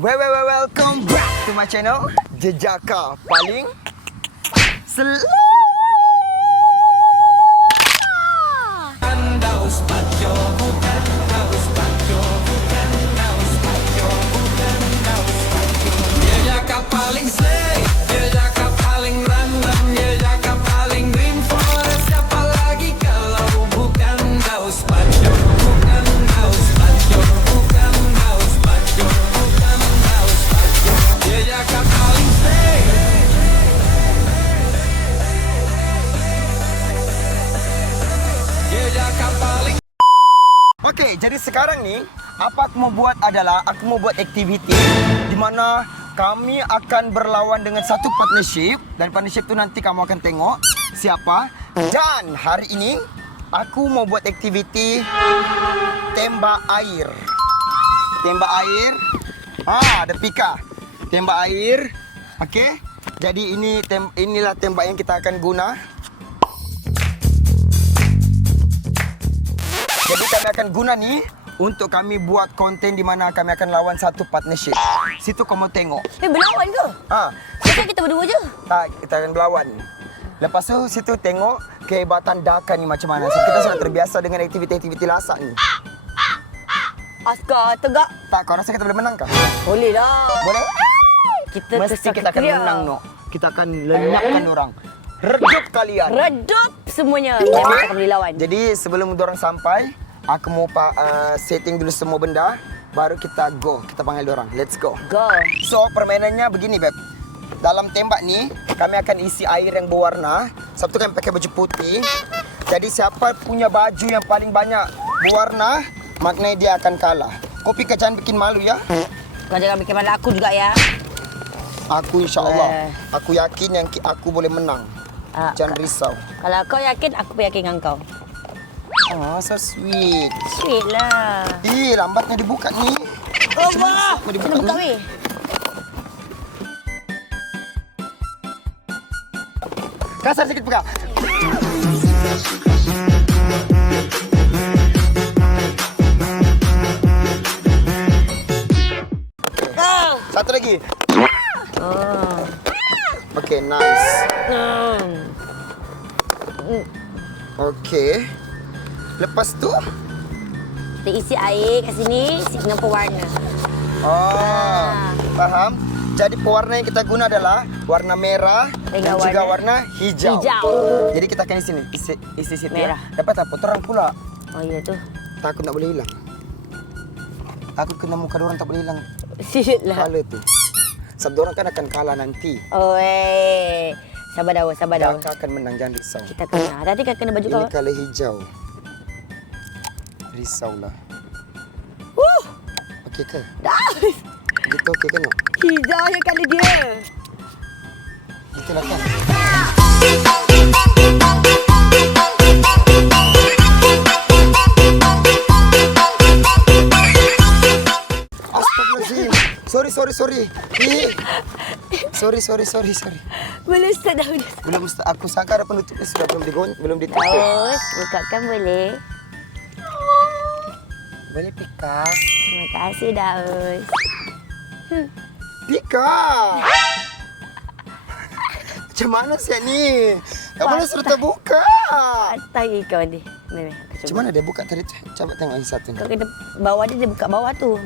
Welcome back to my channel Jejaka paling sel. Okey, jadi sekarang ni apa aku mau buat adalah aku mau buat aktiviti di mana kami akan berlawan dengan satu partnership dan partnership tu nanti kamu akan tengok siapa. Dan hari ini aku mau buat aktiviti tembak air. Tembak air. Ada pika. Tembak air. Okey. Jadi inilah tembak yang kita akan guna. Jadi kami akan guna ni untuk kami buat konten di mana kami akan lawan satu partnership. Situ kamu tengok. Berlawan ke? Kita berdua je. Tak, kita akan berlawan. Lepas tu situ tengok kehebatan Daka ni macam mana. So, kita sudah terbiasa dengan aktiviti-aktiviti lasak ni. Askar tegak. Tak, kau rasa kita boleh menang kah? Boleh lah. Boleh? Kita mesti kita akan menang, no. Kita akan lenyapkan orang. Redup kalian. Redup semuanya. Memang kita boleh lawan. Jadi sebelum diorang sampai, aku mau setting dulu semua benda. Baru kita go. Kita panggil diorang. Let's go. Go. So permainannya begini, Beb. Dalam tembak ni, kami akan isi air yang berwarna. Sabtu kami pakai baju putih. Jadi siapa punya baju yang paling banyak berwarna, maknanya dia akan kalah. Kau Pika jangan bikin malu ya. Kau jangan bikin malu aku juga ya. Aku insyaAllah. Aku yakin yang aku boleh menang. Jangan risau. Kalau kau yakin, aku pun yakin dengan kau. So sweet. Sweet lah. Lambatnya dibuka ni. Allah! Dibuka Kena buka ni. weh. Kasar sikit Pika. Satu lagi. Okay, nice. Okay. Lepas tu? Kita isi air kat sini dengan pewarna. Faham? Jadi pewarna yang kita guna adalah warna merah dan juga warna hijau. Jadi kita akan isi situ merah. Ya. Dapat apa? Terang pula. Oh iya tu. Takut tak boleh hilang. Takut kena muka orang tak boleh hilang. Siut lah. Kala tu. Sebab orang kan akan kalah nanti. Sabar dah. Daka akan menang, jangan risau. Kita kena. Nanti kan kena baju kau. Ini kala hijau. Risaulah. Okey ke? Dah. Gitu okey kan? Hijau je kali dia. Itulah kan. Astagfirullahaladzim. Sorry. Sorry. Boleh start dah. Belum start. Aku sangka ada penutup sudah belum ditutup. Daus, bukakan boleh. Boleh Pika. Terima kasih Daus. Pika. Macam mana siap ni? Tak boleh suruh terbuka. Atai kau ni. Meh. Macam mana dia buka tadi? Coba tengok yang satu ni. Kau kena bawah dia buka bawah tu.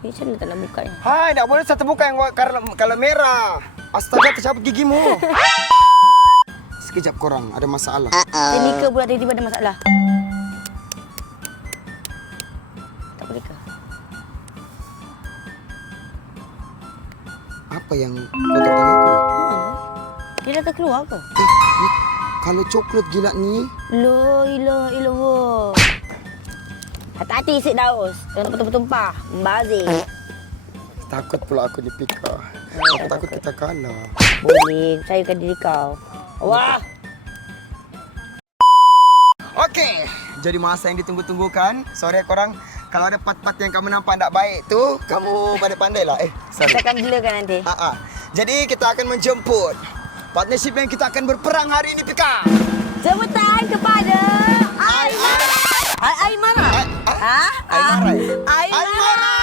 Ni macam mana tak nak buka ni? Hai, tak boleh satu buka yang kalau merah. Astaga, tercabut gigimu. Sekejap korang, ada masalah. Ini ke pula tiba-tiba ada masalah? Tak boleh ke? Apa yang kotor tanganku? Dia dah terkeluar ke? Ni, kalau coklat gila ni. La ilaha illallah. Hati-hati isi Daus. Jangan tumpah-tumpah. Membazir. Takut pula aku ni Pika. Aku takut kita kalah. Boleh, percayakan diri kau. Wah! Okey, jadi masa yang ditunggu-tunggukan. Sorry korang, kalau ada part-part yang kamu nampak tak baik tu, kamu pandai-pandai lah. Sorry. Kita akan blurkan nanti. Jadi kita akan menjemput partnership yang kita akan berperang hari ini, Pika. Sebutan kepada Aiman. Aimara. Ha? Aimara!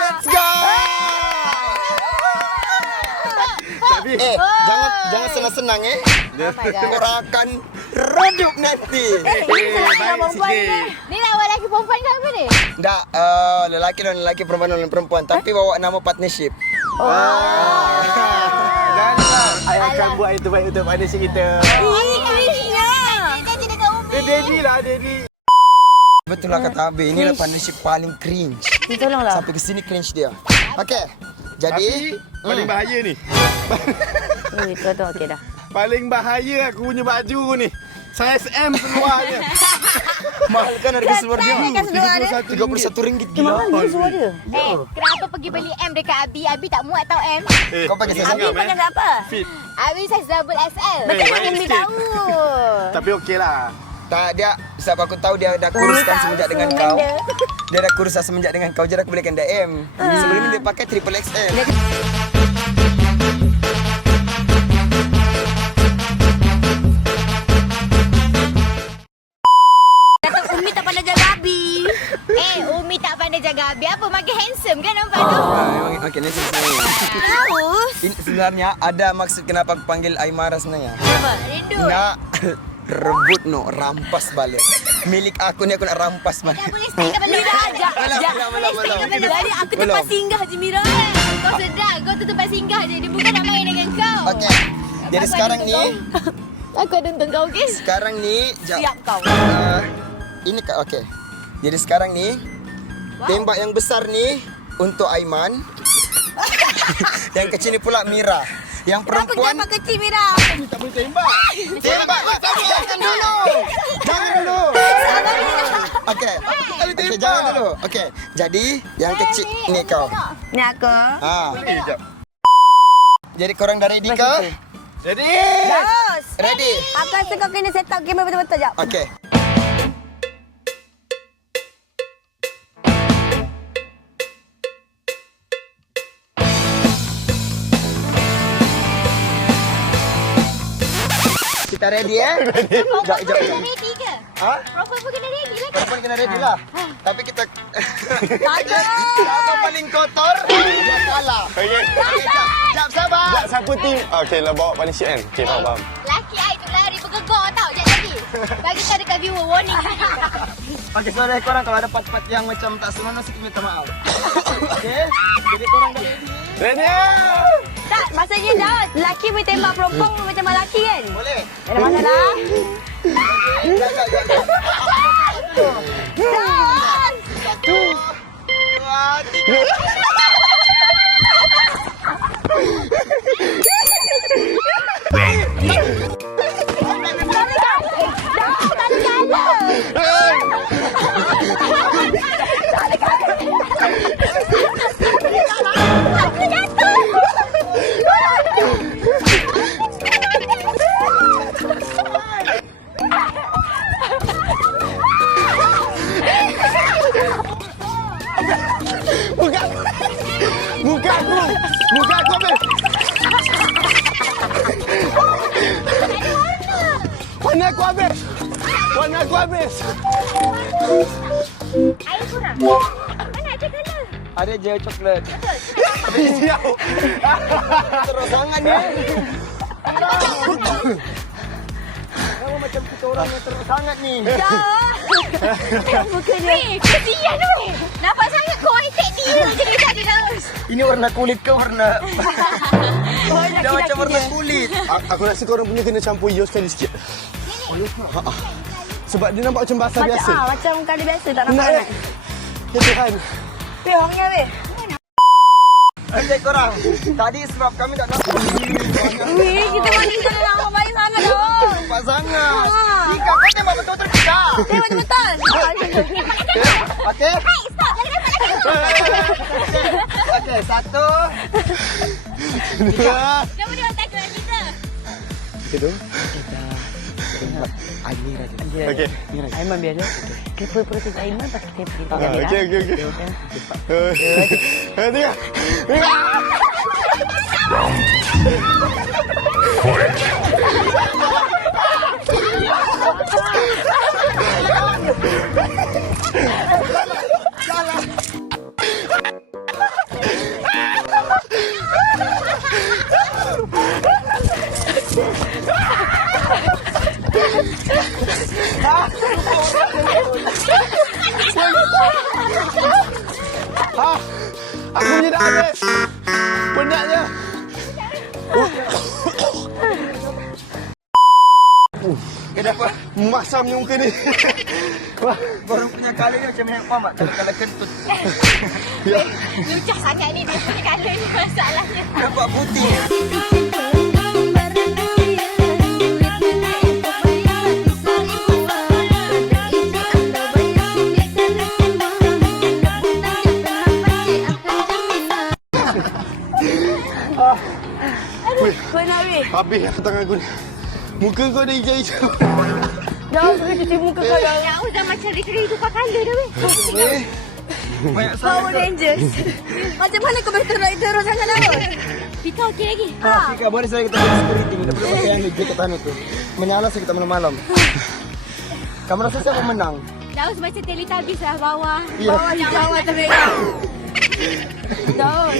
Let's go! Tapi Jangan senang-senang Oh my God. Korang akan redup nanti. Ini lelaki perempuan ni. Ni lawan lelaki perempuan ke apa ni? Tak, lelaki lawan lelaki, perempuan lawan perempuan. Tapi bawa nama partnership. janganlah. Saya akan buat itu baik untuk partnership kita. Dia tidak tahu Umi. Daddy lah, Daddy. Betul lah kata Abi. Inilah partnership paling cringe. Tolonglah. Sampai ke sini cringe dia. Okey. Jadi, Tapi paling bahaya ni. Betul okey dah. Paling bahaya aku punya baju ni. Saya SM seluarnya. mahal kan harga seluar dia? Harga seluar dia. RM31 gila. Mahal ni suara dia. Kenapa pergi beli M dekat Abi? Abi tak muat tau M. Kau pakai dia size Abi sangat, apa? pakai apa? Fit. Abi size double XL. Betul baik nak Umi sikit. tahu. Tapi okey lah. Tak, dia sebab aku tahu dia dah kuruskan tahu semenjak dengan semua kau. benda. Dia dah kuruskan semenjak dengan kau. Jadi aku belikan dia M. Sebelum ni dia pakai triple XL. Kata Umi tak pandai jaga Abi. Umi tak pandai jaga Abi. Apa makin handsome kan nampak tu? Memang okey ni sebenarnya. Haus. Ini sebenarnya ada maksud kenapa aku panggil Aimara sebenarnya. Apa? Rindu. Nak rebut rampas balik. Milik aku ni aku nak rampas balik. Tak boleh stay ke belum? Mira ajak. Belum. Jadi aku tempat singgah je Mira. Kau sedar. Kau tu tempat singgah je. Dia bukan nak main dengan kau. Okey. Jadi Aku sekarang ada ni, Aku ada untuk kau, okey? sekarang ni Siap kau. ini okey. Jadi sekarang ni tembak yang besar ni untuk Aiman. Yang kecil ni pula Mira. Yang Kenapa perempuan kenapa kecil Mira? Tak boleh tembak. tembak. Jangan dulu. Jangan dulu. Okey. Okey, jangan dulu. Okey. Jadi yang kecil ni kau. Ni aku. Ha. Sekejap. Jadi korang dah ready ke? Jadi. Terus. Ready. Aku rasa kau kena set up kamera betul-betul jap. Okey. Kita ready Perempuan Jap. pun kena ready ke? Ha? Perempuan pun kena ready lah. Perempuan kena ready lah. Tapi kita Ada. siapa paling kotor dia kalah. Okey. Jap sabar. Sekejap, siapa team? Okey lah, bawa partnership kan? Okey, faham. Laki I tu lari bergegar tau. Sekejap lagi. Bagi kau dekat viewer warning. Okey, sorry korang kalau ada part-part yang macam tak senonoh sikit minta maaf. Okey. Jadi korang dah ready? Ready? Tak, maksudnya dah. Lelaki boleh tembak perempuan macam lelaki kan? Boleh. Tak ada masalah. Jap. Dah. Satu, dua, tiga. Muka aku habis. Warna aku habis. Air kurang. Mana ada colour? Ada je coklat. Siap. Terus sangat ni. Kamu macam kita orang yang terus sangat ni. Muka dia. Kesian tu. Nampak sangat kau attack dia jadi tadi terus. Ini warna kulit ke warna? Dah macam warna kulit. Aku rasa korang punya kena campur yo sekali sikit. Sebab dia nampak macam basah biasa. Macam kali biasa tak Nak nampak ya? sangat. Ya Tuhan. Pihongnya weh. Okey korang. Tadi sebab kami tak nampak. Weh, kita manis kena nampak baik sangat dah. Nampak sangat. Ika, kau tembak betul-betul kita. Tengok betul. Okey? Hey, stop. Lagi dapat lagi. Okey, satu. Dia boleh otak dengan kita. Kita. Aimir aja. Okey. Aiman biar dia. Kita proses Aiman tak kita pergi. Okey. Tiga. Aku punya dah habis. Penat je. Kenapa apa? Masam ni muka ni. Wah, Baru punya kali ni macam mana Mak? Kalau kentut. ya. Lucah sangat ni. Dia punya colour ni masalahnya. Nampak putih. Kau nak weh? Habis lah tangan aku ni. Muka kau dah hijau-hijau. Jangan pergi cuci muka kau dah. Yang dah macam recreate tukar colour dah weh. Eh. Banyak Power sangat. Rangers. Macam mana kau boleh terus sangat lama? Pika okey lagi. Jika boleh saya kita security ni. Tak perlu pakai yang jaket tahan itu. Menyala saya kita malam-malam. Kamu rasa siapa menang? Daus macam Teletubbies lah bawah. Ya. Bawah hijau atas merah. Daus.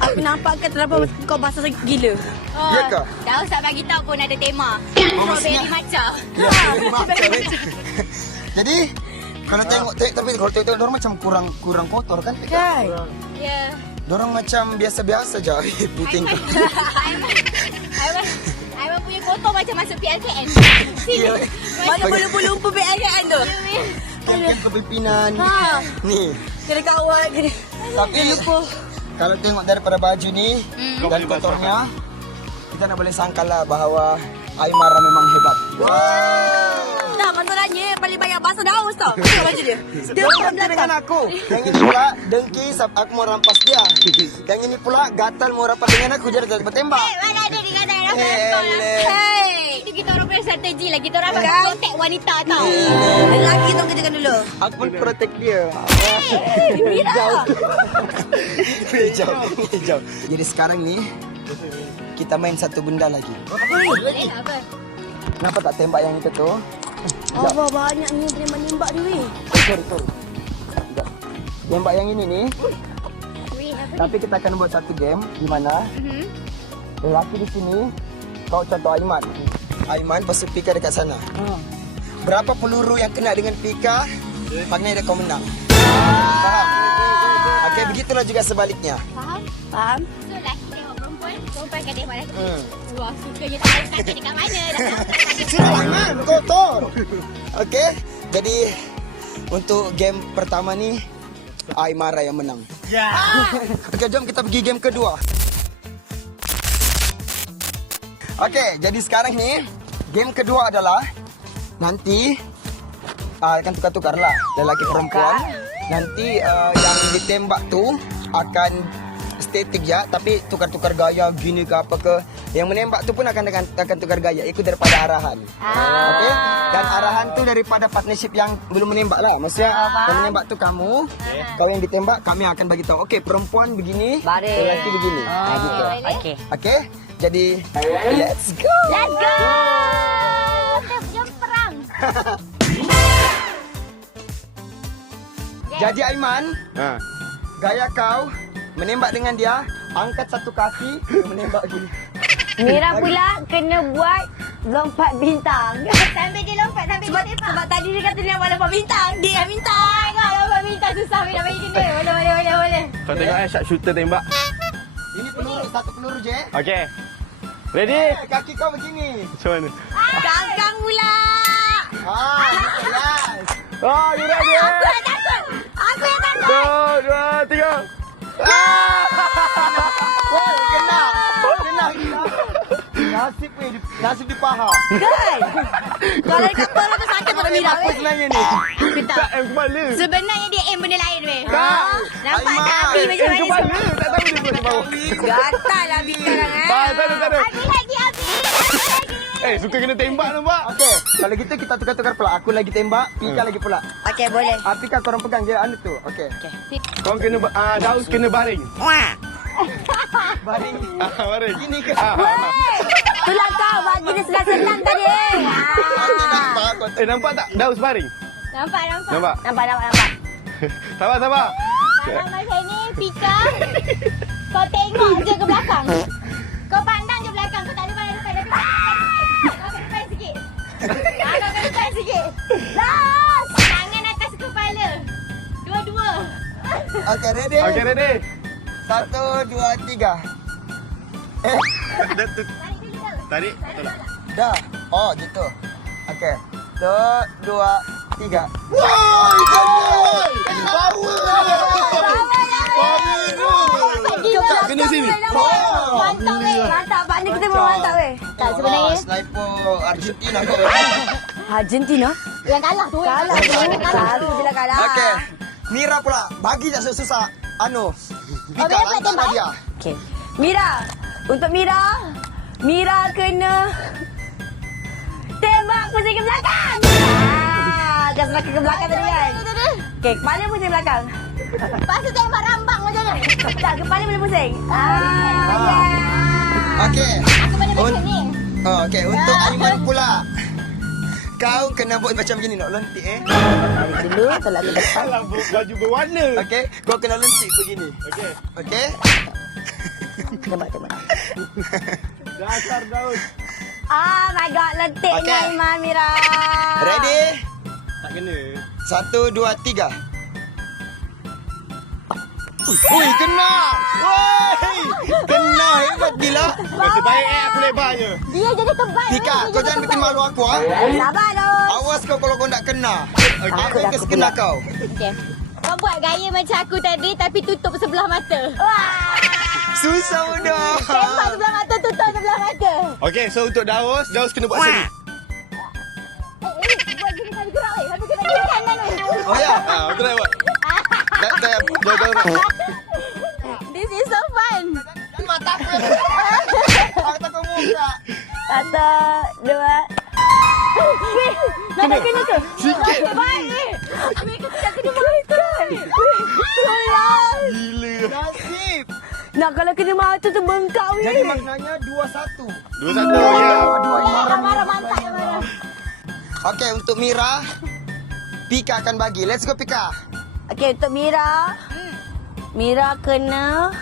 Aku nampak kan terlalu kau basah gila. Oh, Ya ke? Daus tak bagi tahu pun ada tema. Oh, Strawberry maksudnya- matcha. Ya, jadi kalau tengok tapi kalau tengok dorang macam kurang kotor kan? Kan? Ya. Dorang macam biasa-biasa je puting. Aiman punya kotor macam masuk PLKN. Ya. Mana bulu-bulu umpu BLKN tu? Kan kepimpinan. Ha. Ni. Kena kawal kena. Tapi kalau tengok daripada baju ni dan kotornya, kita nak boleh sangkal lah bahawa Aimara memang hebat. Dah masalahnya paling banyak basah Daus tau. Tengok baju dia. Dia Dia bukan dengan belakang. aku. Yang ini pula dengki aku mau rampas dia. Yang ini pula gatal mau rapat dengan aku jadi tak bertembak. Mana ada di kata orang Eleh. Hey, itu kita orang punya strategi lah. Kita orang akan protect wanita tau. Lelaki tu kerjakan dulu. Aku pun protect dia. Mira. Hijau. Jadi sekarang ni kita main satu benda lagi. Boleh lah apa? Kenapa tak tembak yang itu tu? Allah banyaknya menembak dia weh. Sorry. Sekejap. Tembak yang ini ni. Weh, apa ni? Tapi kita akan buat satu game di mana lelaki di sini, kau contoh Aiman. Aiman pasal Pika dekat sana. Berapa peluru yang kena dengan Pika, maknanya dia kau menang. Faham? Okey, begitulah juga sebaliknya. Faham? Faham? So, lelaki tengok perempuan, perempuan akan tengok lelaki. Hmm. Wah, sukanya tak tahu kaki dekat mana. Aiman, kotor. Okey, jadi untuk game pertama ni, Aimara yang menang. Ya. Okey, jom kita pergi game kedua. Okey, jadi sekarang ni game kedua adalah nanti akan tukar-tukar lah lelaki perempuan. Nanti yang ditembak tu akan statik je, tapi tukar-tukar gaya gini ke apa ke. Yang menembak tu pun akan tukar gaya ikut daripada arahan. Okey? Dan arahan tu daripada partnership yang belum menembak lah. Maksudnya yang menembak tu kamu, kau yang ditembak kami akan bagi tahu. Okey, perempuan begini, lelaki begini. Gitu. Okey. Okey? Jadi let's go. Let's go! Jom perang. Jadi Aiman, Ha. gaya kau menembak dengan dia, angkat satu kaki, dia menembak gini. Mira pula kena buat lompat bintang. Sambil dia lompat, sambil dia tembak. Sebab tadi dia kata dia nak buat lompat bintang. Dia yang minta. Tengok lompat minta susah. Nak bagi dia. Boleh. Kau tengok sharpshooter tembak. Ini peluru, satu peluru je. Okey. Ready? Kaki kau begini. Macam mana? Kangkang pula. Yes. Oh, you ready? Aku yang takut. Aku yang takut. 2, 3. Oh, kena. Nasib di paha. Kan? Kalau dekat kepala tu sakit pada Mira. Apa sebenarnya ni? Tak, kepala. Sebenarnya dia aim benda lain weh. Tak. Nampak Aiman. tak api macam mana? Kepala. Tak tahu dia buat di bawah. Gatal lah bintang. Tak ada. Api lagi. Suka kena tembak nampak? Okey, kalau gitu kita tukar-tukar pula. Aku lagi tembak, Pika lagi pula. Okey, boleh. Pika korang pegang je anu tu. Okey. Kau kena Daus kena baring. Baring. Baring. Gini ke? Itulah kau bagi dia senang-senang tadi. Okey, nampak. Nampak tak? Daus baring. Nampak. Nampak? Nampak. Sabar. Kalau macam ni, Pika, kau tengok je ke belakang. Kau pandang je belakang. Kau tak ada pandang depan. Kau ke depan sikit. Kau ke depan sikit. Last. Tangan atas kepala. Dua-dua. Okey, ready? Okey, ready? 1, 2, 3. Tarik dulu. Tarik. Betul tak? Dah. Oh, gitu. Okey. 1, 2, 3. Woi, power! Tak kena sini. Mantap weh. Mantap, maknanya kita memang mantap weh. Tak sebenarnya. Sniper Argentina kau. Argentina? Yang kalah tu. Kalah tu. Satu je lah kalah. Okey. Mira pula. Bagi tak susah-susah. Pika Mira pula lantak tembak. dia. Okey. Mira. Untuk Mira kena tembak pusing ke belakang. Dah semakin ke belakang tadi kan? Okey, kepala pusing belakang. Lepas tu tembak rambang macam ni. Tak, kepala boleh pusing. Yeah. Okey. Aku pada macam ni. Okey, untuk Aiman pula. Kau kena buat macam begini nak lentik Tarik dulu, tolak ke depan. Salah baju berwarna. Okey, kau kena lentik begini. Okey. Okey? Tembak. Dasar Daus. Oh my god, lentiknya Okey. Aiman, Mira. Ready? Tak kena. 1, 2, 3. Ui, kena! Woi! Kena, hebat gila. Nasib baik aku lebar je. Dia jadi kebal. Pika, kau jangan bikin malu aku ah. Sabar dong. Awas kau kalau tak kena. Aku kes kena kau. Okey. Kau buat gaya macam aku tadi tapi tutup sebelah mata. Wah. Susah dah. Tembak sebelah mata, tutup sebelah mata. Okey, so untuk Daus kena buat sini. Buat gini kali gerak weh. Habis kena kiri kanan weh. Oh ya. Aku try buat. Dah. This is so fun. Mata aku. Aku tak mau muka. 1, 2. Weh, nak kena tu. Sikit. Baik weh. Ambil kena makan. Tolong. Gila. Nasib. Nak kalau kena mata tu bengkak weh. Jadi maknanya 2-1. 2-1 ya. Marah mantap marah. Okey, untuk Mira, Pika akan bagi. Let's go Pika. Okey, untuk Mira. Mira kena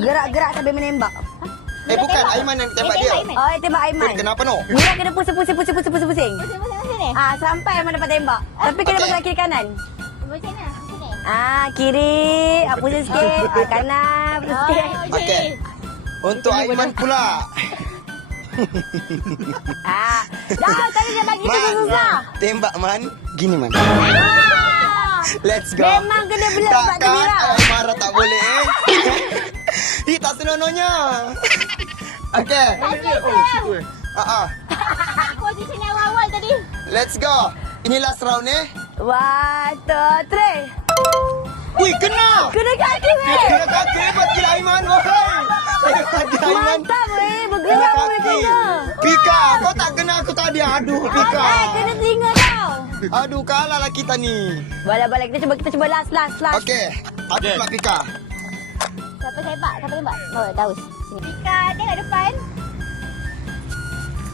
gerak-gerak sambil menembak. Bukan Aiman yang tembak dia. Oh, tembak Aiman. Kenapa no? Mira kena pusing. Pusing ni. Sampai Aiman dapat tembak. Tapi kena Okey. bergerak kiri kanan. Macam mana? Sini. Kiri. Pusing sikit. Kanan. Pusing sikit. Okey. Untuk Aiman pula. Dah, tadi dia bagi tu susah. Tembak Man. Gini Man. Let's go. Memang kena belah sebab tu Mira. Marah tak boleh. Tak senonohnya. Okey. Posisi yang awal tadi. Let's go. Ini last round 1, 2, 3. Wih, kena. Kena kaki weh. Kena kaki. Hebat gila Aiman. Hebat gila Aiman. Mantap weh. Kena Bergerak boleh kaki. kena. Pika, kau tak kena aku tadi. Aduh, Pika. Kena telinga tau. Aduh, kalah lah kita ni. Boleh. Kita cuba last. Okey. Aku pula Pika. Siapa tembak? Oh, Daus. Sini. Pika, tengok depan.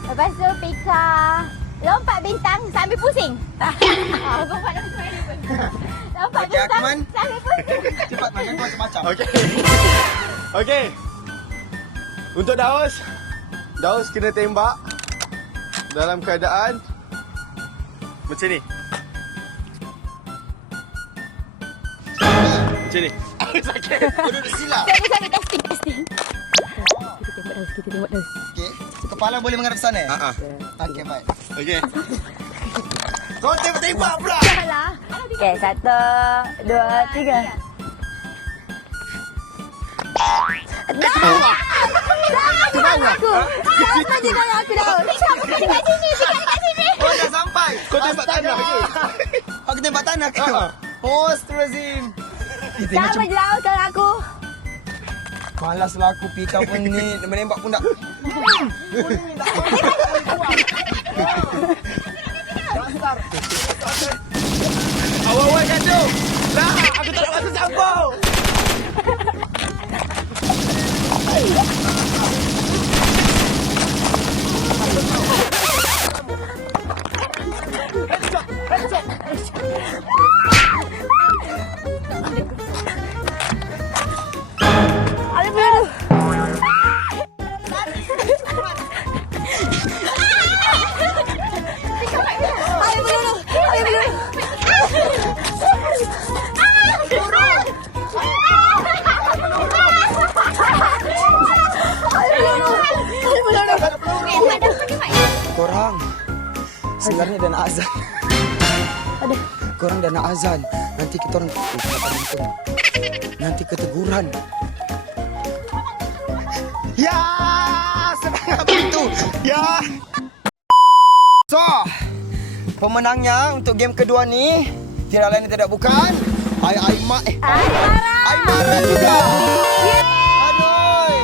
Lepas tu Pika lompat bintang sambil pusing. Lompat Okey, bintang Akman. sambil pusing. Cepat Man, jangan macam-macam. Okey. Untuk Daus kena tembak dalam keadaan macam ni. Macam ni. Sakit. Duduk sila. Sambil testing. Kita tembak Daus. Okey. Kepala boleh menghadap sana. Okey, baik. Okey. Kau tembak pula. Salah. Okey, 1, 2, 3. Aku. Sampai di dalam aku Daus. Dekat sini. Oh, dah sampai. Kau tembak tanah ke? Aku tembak tanah ke? Oh, Astagfirullahaladzim. Sampai je Daus kalau aku. Malaslah aku Pika pun ni. Menembak pun tak. Awal-awal kat tu. Lah, aku tak nak masuk campur. Ada peluru. Ada peluru. Ada peluru. Korang sebenarnya dah nak azan. Korang dah nak azan. Nanti kita orang nanti keteguran. Ya, senang apa itu? Ya. So, pemenangnya untuk game kedua ni tidak lain tidak bukan Aimara juga. Aduh.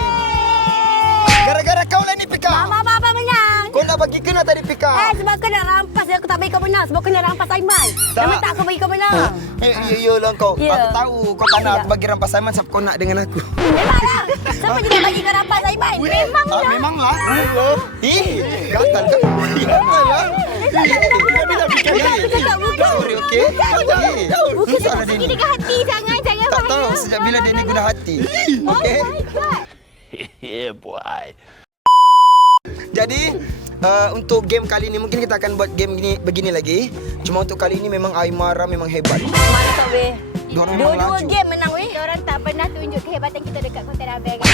Gara-gara kau lah ni Pika. Apa menang? Kau nak bagi kena tadi Pika. Sebab kau nak rampas. Aku tak bagi kau menang. Sebab kau nak rampas Aiman. Tak. Memang tak aku bagi kau menang. Iyalah kau. Ya. Aku tahu kau tak nak aku bagi rampas Aiman sebab kau nak dengan aku. Memanglah. Siapa je nak bagi kau rampas Aiman? Memanglah. Memanglah. Gatal kan? Gatal lah. Bukan. Sorry, okey? Bukan Salah dia Ini ni. dekat hati jangan Tak tahu sejak bila dia ni guna hati. Okey? Jadi, untuk game kali ni mungkin kita akan buat game begini lagi. Cuma untuk kali ni memang Aimara memang hebat. Mana tak weh? Diorang memang Dua-dua laju. game menang weh. Orang tak pernah tunjuk kehebatan kita dekat konten Abel kan.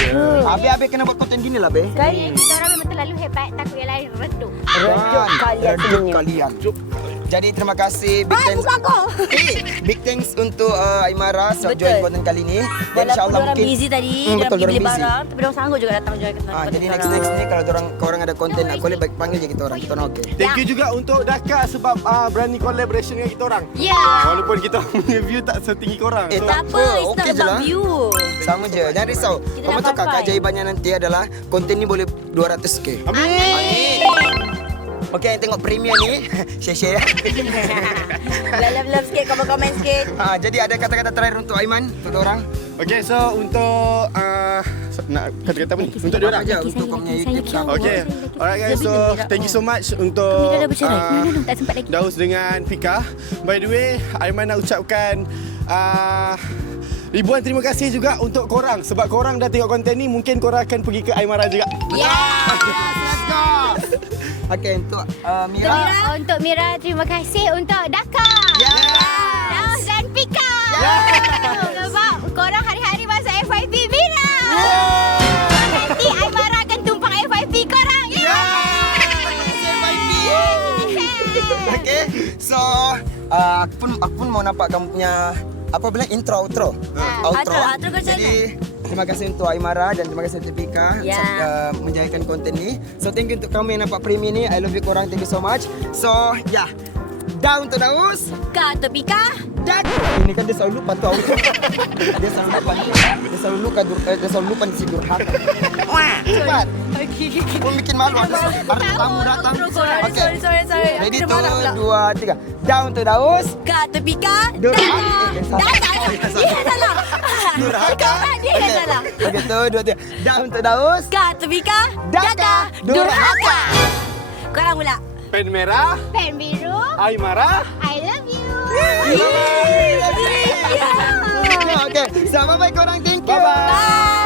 Habis-habis kena buat konten gini lah, Be. Kita orang memang terlalu hebat, takut yang lain redup. Redup kalian Redup sebenarnya. kalian. Jadi terima kasih big Hai, thanks. buka aku. Big thanks untuk Aimara sebab Betul. join konten kali ni. Dan Walaupun insya-Allah orang mungkin busy tadi, betul, dia pergi beli dorang busy. barang, tapi dia sanggup juga datang join ke Jadi next ni kalau korang ada konten nak collab panggil je kita orang. Kita orang okey. Thank you juga untuk Daka sebab berani collaboration dengan kita orang. Ya. Walaupun kita punya view tak setinggi korang. Eh, So, Tak apa, it's not okey je about lah. view. Sama je. Jangan risau. Kita Kamu nak tahu fun-fun. keajaibannya nanti adalah konten ni boleh 200k. Amin. Okey, yang tengok premier ni share-share ya. Love sikit, komen sikit. Jadi ada kata-kata terakhir untuk Aiman, untuk orang. Okay, so untuk nak kata-kata apa ni? Untuk dia orang. Apa je untuk kau punya YouTube channel. Okay, alright guys, so thank you so much untuk Kami dah bercerai. No, tak sempat lagi. Daus dengan Pika. By the way, Aiman nak ucapkan ribuan terima kasih juga untuk korang. Sebab korang dah tengok konten ni, mungkin korang akan pergi ke Aimara juga. Let's go. Okey, untuk Mira. Untuk Mira, terima kasih. Untuk Daka. Daus dan Pika. Sebab korang hari-hari masuk FYP Mira. Nanti Aimara akan tumpang FYP korang. Okey. So, aku pun mau nampak kamu punya apa bilang intro outro. Outro kau Jadi terima kasih untuk Aimara dan terima kasih untuk Pika menjayakan konten ni. So thank you untuk kamu yang nampak premier ni. I love you korang. Thank you so much. So yeah. Down to Daus. Kak atau Pika? Dan ini kan dia selalu lupa tu outro. Dia selalu lupa. Dia selalu lupa si durhaka. Cepat. Kau bikin malu ada tamu datang. Okay. Sorry. Ready 2, 3. Down to Daus. Kak atau Pika? Durhaka. Dia salah. Durhaka. Dia yang salah. Okay, 2, 3. Down to Daus. Kak atau Pika? Daka. Durhaka. Korang pula. Pen merah, Pen biru. Aimara. I love you. Okay, so bye-bye korang. Thank you. Bye-bye. Bye.